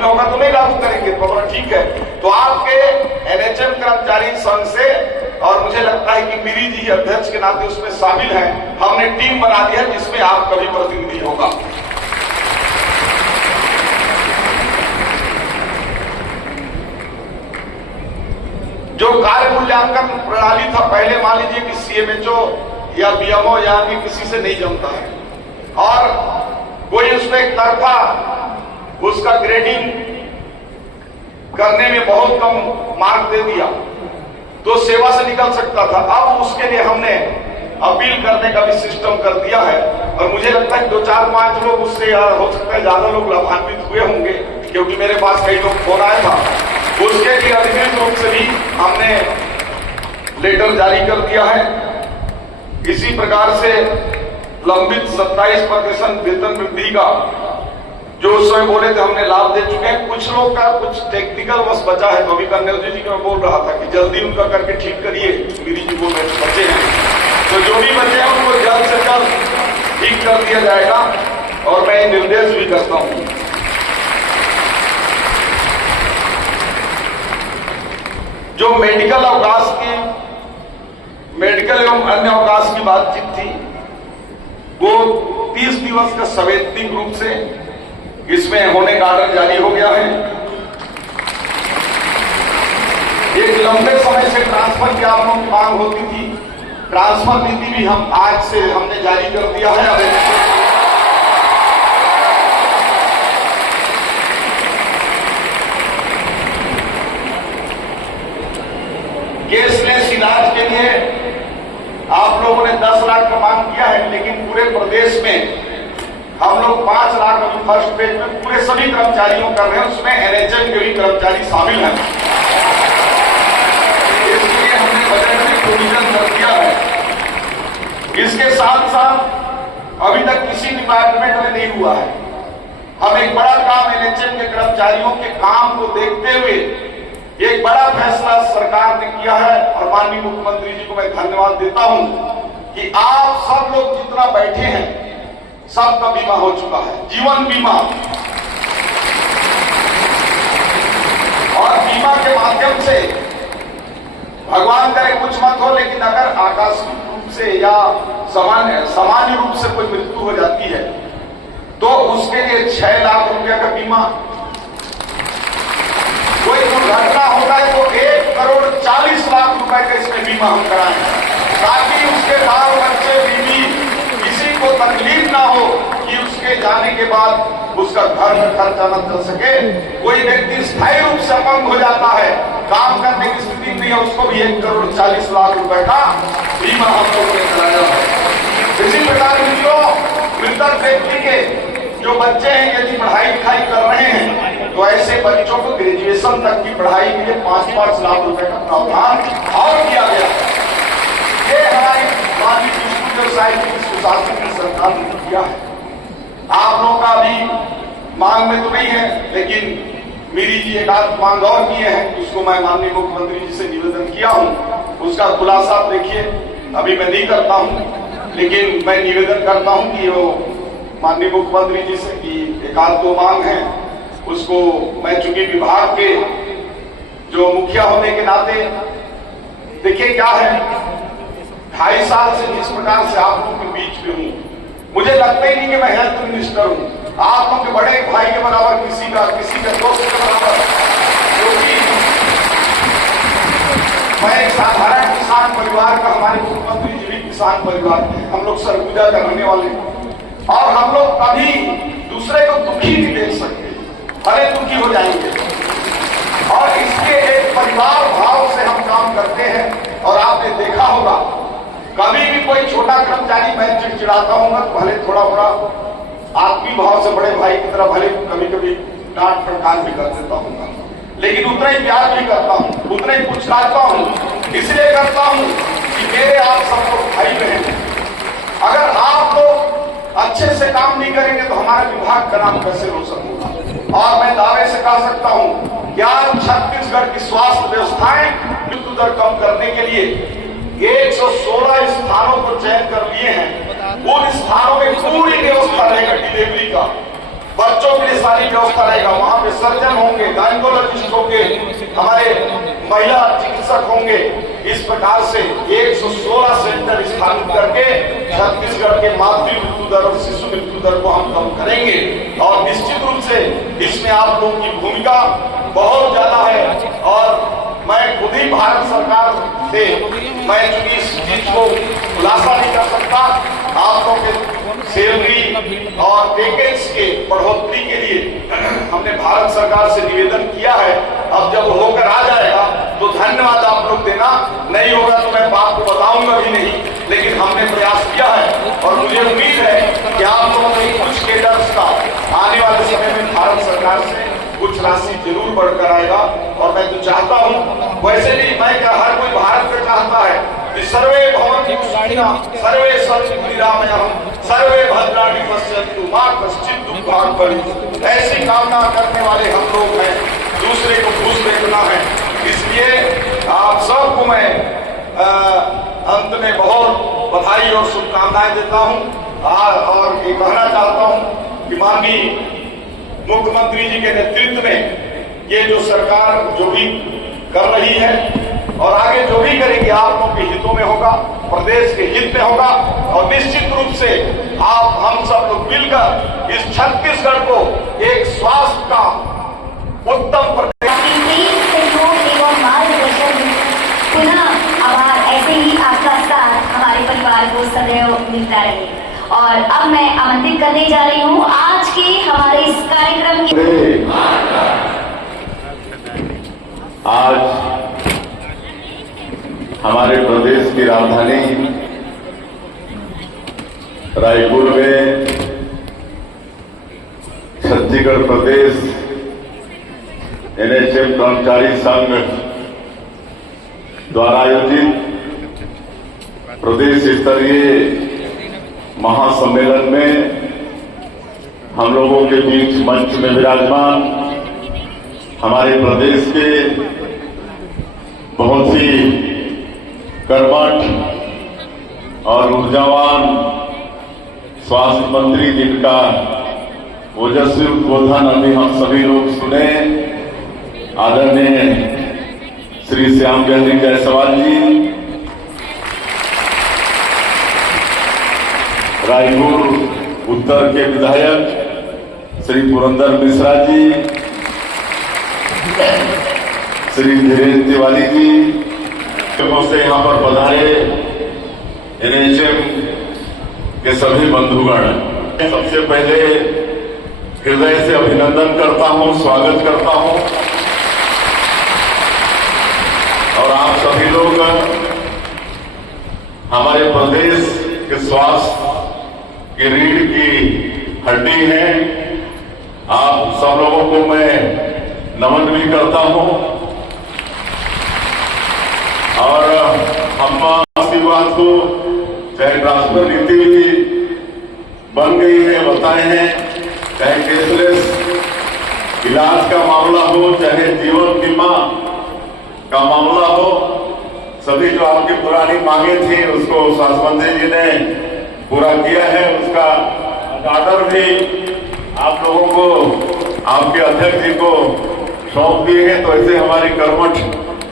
में होगा तो नहीं लागू करेंगे, तो अपना ठीक है। तो आपके एनएचएम कर्मचारी संघ से, और मुझे लगता है कि मीरी जी अध्यक्ष के नाते उसमें शामिल हैं, हमने टीम बना दी है जिसमें आपका भी प्रतिनिधि होगा। जो कार्य मूल्यांकन प्रणाली था, पहले मान लीजिए कि सीएमएचओ या बीएमओ या भी किसी से नहीं जमता है और कोई उसमें एक तरफा उसका ग्रेडिंग करने में बहुत कम मार्क दे दिया तो सेवा से निकल सकता था। अब उसके लिए हमने अपील करने का भी सिस्टम कर दिया है और मुझे लगता है 2-4-5 लोग उससे, हो सकता है ज्यादा लोग लाभान्वित हुए होंगे, क्योंकि मेरे पास कई लोग फोन आया था। उसके लिए अधिकृत रूप से भी हमने लेटर जारी कर दिया है। इसी प्रकार से लंबित 27% वेतन वृद्धि का जो उस समय बोले थे हमने लाभ दे चुके हैं। कुछ लोग का कुछ टेक्निकल बस बचा है, तो अभी कन्नौजी जी को मैं बोल रहा था कि जल्दी उनका करके ठीक करिए। मीरी जी बोल रहे थे बचे हैं, तो जो भी बचे हैं उनको जल्द से जल्द ठीक कर दिया जाएगा और मैं निर्देश भी करता हूं। जो मेडिकल अवकाश की, मेडिकल एवं अन्य अवकाश की बातचीत थी, वो 30 दिवस का सवैतनिक रूप से इसमें होने का आर्डर जारी हो गया है। एक लंबे समय से ट्रांसफर की आप लोगों की मांग होती थी, ट्रांसफर नीति भी हम आज से हमने जारी कर दिया है। केसलेस इलाज के लिए आप लोगों ने 10 लाख का मांग किया है, लेकिन पूरे प्रदेश में हम लोग 5 लाख अभी फर्स्ट पेज में पूरे सभी कर्मचारियों कर रहे हैं, उसमें एनएचएम के भी कर्मचारी शामिल हैं। इसलिए हमने बजट में प्रोविजन कर दिया है। इसके साथ साथ अभी तक किसी डिपार्टमेंट में नहीं हुआ है। हम एक बड़ा काम एनएचएम के कर्मचारियों के काम को देखते हुए एक बड़ा फैसला सरकार ने किया है और माननीय मुख्यमंत्री जी को मैं धन्यवाद देता हूं कि आप सब लोग जितना बैठे हैं सबका बीमा हो चुका है, जीवन बीमा। और बीमा के माध्यम से भगवान करे कुछ मत हो, लेकिन अगर आकस्मिक रूप से या सामान्य रूप से कोई मृत्यु हो जाती है तो उसके लिए 6 लाख रुपया का बीमा। कोई दुर्घटना होता है तो 1,40 लाख रुपए का इसमें बीमा हम कराएं, ताकि उसके बाल बच्चे बीवी किसी को तकलीफ ना हो कि उसके जाने के बाद उसका घर में खर्चा न चल सके। कोई व्यक्ति स्थायी रूप से अपंग हो जाता है, काम करने की स्थिति नहीं है, उसको भी 1,40 लाख रुपए का बीमा हम लोगों ने कराया है। इसी प्रकार मृतक व्यक्ति के जो बच्चे हैं यदि पढ़ाई लिखाई कर रहे हैं तो ऐसे बच्चों को ग्रेजुएशन तक की पढ़ाई के लिए 5-5 लाख रुपए का प्रावधान और किया गया। ये हमारी माननीय स्कूल व्यवसाय की सुशासन की सरकार ने किया है। आप लोगों का भी मांग में तो नहीं है, लेकिन मीरी जी एक आध मांग और किए हैं, उसको मैं माननीय मुख्यमंत्री जी से निवेदन किया हूं। उसका खुलासा आप देखिए, अभी मैं नहीं करता हूं, लेकिन मैं निवेदन करता हूं कि वो माननीय मुख्यमंत्री जी से कि एक आध 2 मांग है, उसको मैं चूंकि विभाग के जो मुखिया होने के नाते, देखिए क्या है, 2.5 साल से जिस प्रकार से आप लोगों के बीच में हूं, मुझे लगता ही नहीं कि मैं हेल्थ मिनिस्टर हूं। आप लोग के बड़े भाई के बराबर, किसी का दोस्त के बराबर, क्योंकि मैं एक साधारण किसान परिवार का, हमारे मुख्यमंत्री जी भी किसान परिवार के, हम लोग सरगुजा का रहने वाले हैं और हम लोग कभी दूसरे को दुखी नहीं देख सकते, भले दुखी हो जाएंगे। और इसके एक परिवार भाव से हम काम करते हैं। और आपने देखा होगा कभी भी कोई छोटा कर्मचारी मैं चिड़चिड़ाता हूँ तो भले थोड़ा बड़ा आत्मीय भाव से बड़े भाई की तरह भले कभी कभी डांट फटकार भी कर देता हूँ, लेकिन उतना ही प्यार भी करता हूँ, उतना ही पुचकारता हूँ। इसलिए करता हूँ कि मेरे आप सब लोग भाई बहन, अगर आप लोग अच्छे से काम नहीं करेंगे तो हमारे विभाग का नाम कैसे रोशन होगा। और मैं दावे से कह सकता हूं कि आज छत्तीसगढ़ की स्वास्थ्य व्यवस्थाएं मृत्यु दर कम करने के लिए 116 स्थानों को चयन कर लिए हैं। उन स्थानों में पूरी व्यवस्था रहेगा डिलीवरी का, बच्चों के लिए सारी व्यवस्था रहेगा। वहां पे सर्जन होंगे, गायनकोलॉजिस्ट होंगे, हमारे महिला चिकित्सक होंगे। इस प्रकार से 116 सेंटर स्थापित करके छत्तीसगढ़ के मातृ मृत्यु दर और शिशु मृत्यु दर को हम कम करेंगे। और निश्चित रूप से इसमें आप लोगों की भूमिका बहुत ज्यादा है। और मैं खुद ही भारत सरकार से मैं चूंकि इस चीज को खुलासा नहीं कर सकता, आप लोगों के सैलरी और पैकेज के बढ़ोतरी के लिए हमने भारत सरकार से निवेदन किया है। अब जब होकर आ जाएगा तो धन्यवाद आप लोग देना, नहीं होगा तो मैं बात को बताऊंगा भी नहीं, लेकिन हमने प्रयास किया है। और मुझे उम्मीद है कि आप लोगों के कुछ केडर्स का आने वाले समय में भारत सरकार से कुछ राशि जरूर बढ़कर आएगा। और मैं तो चाहता हूं, वैसे भी मैं क्या हर कोई भारत का चाहता है कि सर्वे भवन्तु सुखिनः, सर्वे सन्तु निरामयाः, सर्वे भद्राणि पश्यन्तु मा कश्चित् दुःखभाग् भवेत्। ऐसी कामना करने वाले हम लोग हैं, दूसरे को खुश देखना है। इसलिए आप सबको मैं अंत में बहुत बधाई और शुभकामनाएं देता हूं। और ये कहना चाहता हूं कि माननीय मुख्यमंत्री जी के नेतृत्व में ये जो सरकार जो भी कर रही है और आगे जो भी करेंगे आप लोगों के हितों में होगा, प्रदेश के हित में होगा। और निश्चित रूप से आप हम सब लोग मिलकर इस छत्तीसगढ़ को एक स्वास्थ्य का उत्तम पुनः आभार। ऐसे ही आपका साथ हमारे परिवार को सदैव मिलता रहे। और अब मैं आमंत्रित करने जा रही हूँ आज के हमारे इस कार्यक्रम की। आज हमारे प्रदेश की राजधानी रायपुर में छत्तीसगढ़ प्रदेश एनएचएम कर्मचारी संघ द्वारा आयोजित प्रदेश स्तरीय महासम्मेलन में हम लोगों के बीच मंच में विराजमान हमारे प्रदेश के बहुत ही कर्मठ और ऊर्जावान स्वास्थ्य मंत्री, जिनका ओजस्वी उद्बोधन अभी हम सभी लोग सुने, आदरणीय श्री श्याम चंद्र जायसवाल जी, रायपुर उत्तर के विधायक श्री पुरंदर मिश्रा जी, श्री धीरेन्द्र तिवारी जी से यहाँ पर पधारे एनएचएम के सभी बंधुगण, सबसे पहले हृदय से अभिनंदन करता हूँ, स्वागत करता हूँ। और आप सभी लोग हमारे प्रदेश के स्वास्थ्य की रीढ़ की हड्डी हैं। आप सब लोगों को मैं नमन भी करता हूँ। और हम आशीर्वाद को चाहे ट्रांसफर नीति भी बन गई है, बताए हैं, चाहे कैशलेस इलाज का मामला हो, चाहे जीवन बीमा का मामला हो, सभी जो आपकी पुरानी मांगे थी उसको स्वास्थ्य मंत्री जी ने पूरा किया है। उसका ऑर्डर भी आप लोगों को, आपके अध्यक्ष जी को सौंप दिए हैं। तो ऐसे हमारी कर्मठ